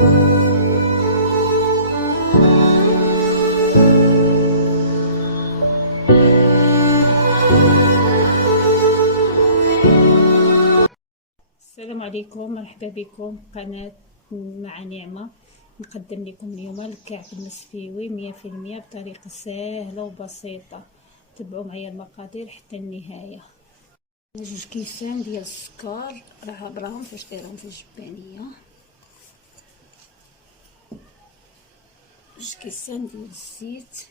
السلام عليكم، مرحبا بكم قناة مع نعمة. نقدم لكم اليوم الكعك المسفيوي 100% بطريقة سهلة وبسيطة. تبعوا معايا المقادير حتى النهاية. 2 كيسان ديال السكر، راهم فاش دايرهم في الجبانية. 2 كيسان ديال الزيت،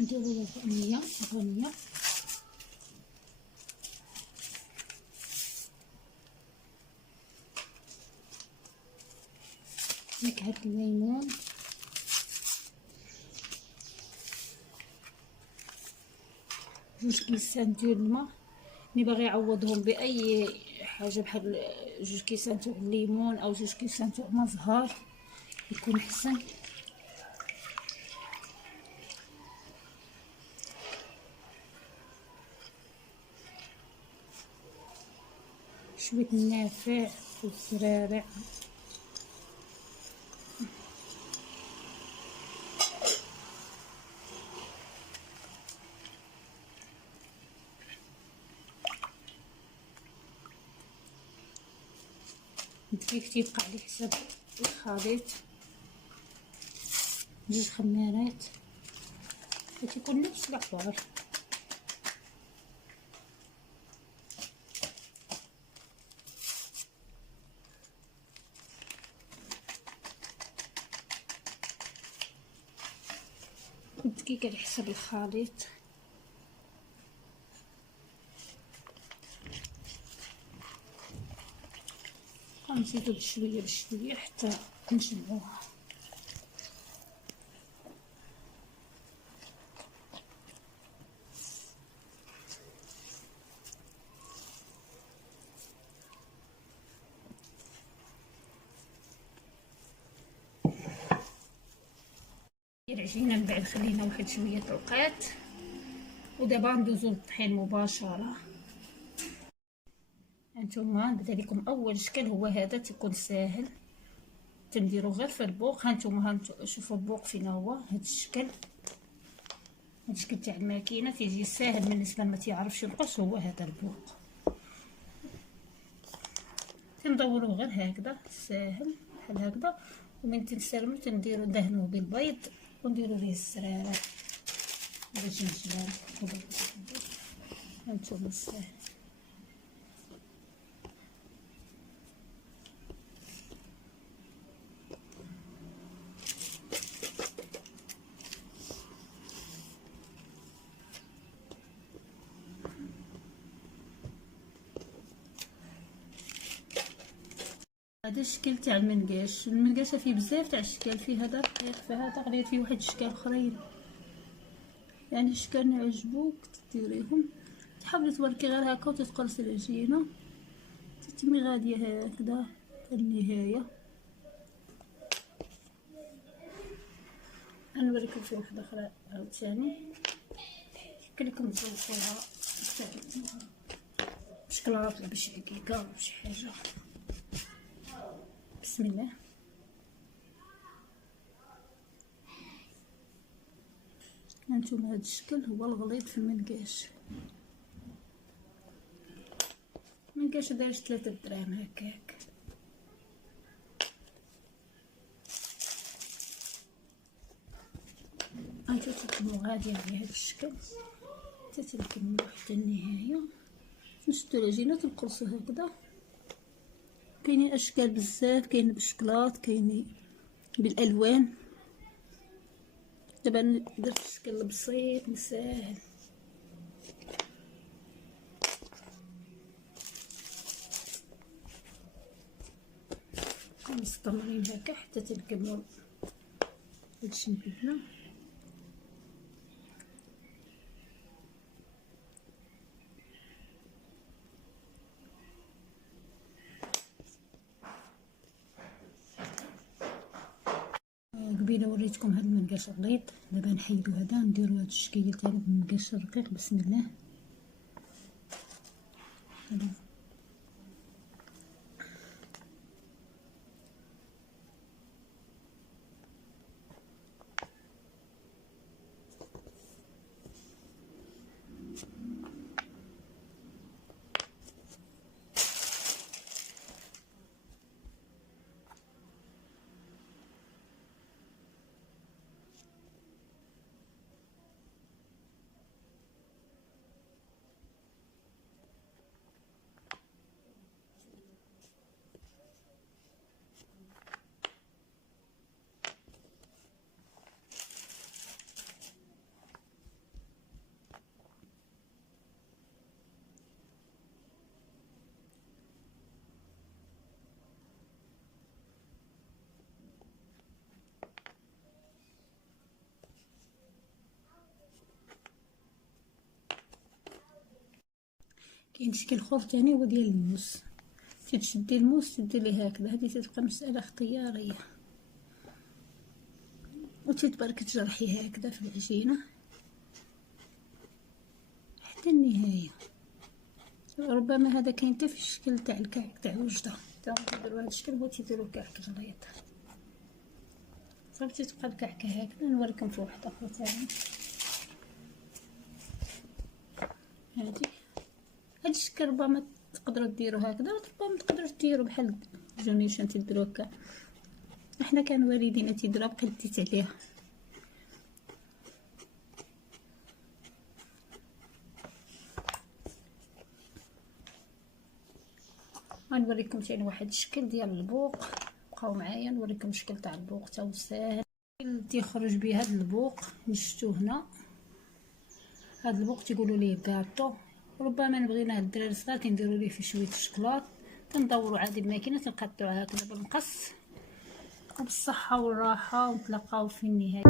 نديرو فانيليا نكهة الليمون، جوج كيسان ديال الماء. اللي باغي يعوضهم باي حاجه بحال 2 كيسان تاع الليمون او 2 كيسان تاع ماء زهر يكون احسن. شويه النافع والزرارع، كيف تيبقى على حساب الخليط. 2 خمارات تيكون نفس العبار. الدقيق على حساب الخليط. غنزيدو بشويه بشويه حتى نجمعوها. العجينه من بعد خلينا واحد شويه الوقت، ودابا ندوزو للطحين مباشره. هانتوما نبدا لكم اول شكل هو هذا، تيكون ساهل تنديرو غير في البوق. هانتوما شوفوا البوق فين هو، هاد الشكل تاع الماكينه تيجي ساهل بالنسبه لما تيعرفش ينقص. هو هذا البوق تندوروه غير هكذا ساهل بحال هكذا، ومن تنسالمو تنديرو ندهنوه بالبيض ونديرو ليه الزراره باش نجبان. هانتوما ساهل. هذا الشكل تاع المنقاش فيه بزاف تاع الشكل، فيه هذا رقيق، فيه هذا غليظ، فيه واحد الشكل اخرين. يعني الشكل عجبوك ديريهم. تحاولي تبركي غير هكا وتتقرصي العجينه تتمي غاديه هكذا النهايه. غنوريكم في واحده اخرى عاوتاني كلكم تزوقوها بشكلاط ولا بشي دقيقه ولا بشي حاجه. بسم الله. هانتوما هاد الشكل هو الغليظ في المنقاش. المنقاش داير 3 دراهم هكاك. هانتو تكملو غادي على هاد الشكل تتكملو حتى النهايه. نشدو العجينه تنقرصو هكذا. كاينين اشكال بزاف، كاين بالشكلاط كاين بالالوان. دابا درت الشكل بسيط مسهل. مستمرين هكا حتى تنكملو هادشي البدله. قبيله وريتكم هاد المنقاش الغليظ، دابا نحيدو هذا نديرو هاد الشكل تاعو بالمنقاش الرقيق. بسم الله. كاين شكل خوف تاني هو ديال الموس، تشدي الموس تدير ليه هكذا، هذه تتبقى مسألة اختيارية، وتتبارك تجرحي هكذا في العجينة حتى النهاية. ربما هذا كاين حتى في الشكل تاع الكعك تاع الوجدة، تديروا هذا الشكل بغيتي ديروا كعك غليظ صافي تبقى الكعكة هكذا. نوريكم في واحدة أخرى تاني. هادي هاد الشكل ربما تقدروا ديروا هكذا، ربما تقدروا ديروا بحال جونيشن تديروا هكا. احنا كان والدينا تيديروها بقيت ديت عليها. غنوريكم ثاني واحد الشكل ديال البوق، بقاو معايا نوريكم الشكل تاع البوق تا هو ساهل تيخرج به. هاد البوق شفتو هنا، هاد البوق تيقولوا ليه كاطو، ربما بغيناه الدراري الصغار كنديروا ليه في شويه الشكلاط، تندوروا عادي الماكينه تنقطعوها هكذا بالمقص. وبالصحه والراحه ونتلاقاو في النهايه.